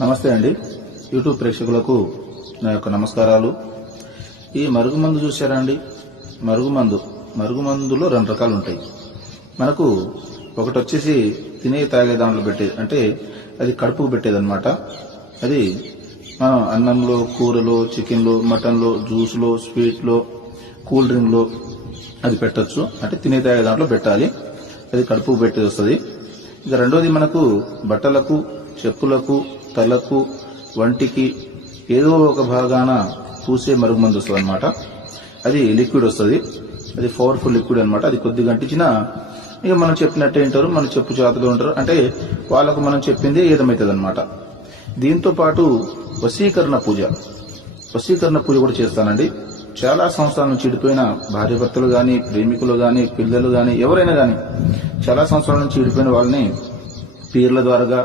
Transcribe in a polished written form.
నమస్తే అండి. యూట్యూబ్ ప్రేక్షకులకు నా యొక్క నమస్కారాలు. ఈ మరుగుమందు చూసారా అండి? మరుగుమందులో రెండు రకాలు ఉంటాయి. మనకు ఒకటి వచ్చేసి తినే తాగే దాంట్లో పెట్టేది, అంటే అది కడుపుకు పెట్టేదన్నమాట. అది మనం అన్నంలో, కూరలో, చికెన్లో, మటన్లో, జ్యూస్లో, స్వీట్లో, కూల్ డ్రింక్లో అది పెట్టచ్చు. అంటే తినే తాగే దాంట్లో పెట్టాలి. అది కడుపుకు పెట్టేది వస్తుంది. ఇక రెండోది మనకు బట్టలకు, చెప్పులకు, తలకు, వంటికి ఏదో ఒక భాగాన పూసే మరుగుమందు వస్తుంది అనమాట. అది లిక్విడ్ వస్తుంది. అది పవర్ఫుల్ లిక్విడ్ అనమాట. అది కొద్దిగా అంటించినా ఇక మనం చెప్పినట్టే వింటారు, మన చెప్పు చేతలో ఉంటారు. అంటే వాళ్ళకు మనం చెప్పింది ఏదమైతుంది అనమాట. దీంతో పాటు వశీకరణ పూజ కూడా చేస్తానండి. చాలా సంవత్సరాల నుంచి చెడిపోయిన భార్యాభర్తలు గాని, ప్రేమికులు గాని, పిల్లలు గాని, ఎవరైనా గాని చాలా సంవత్సరాల నుంచి చెడిపోయిన వాళ్ళని పీర్ల ద్వారాగా,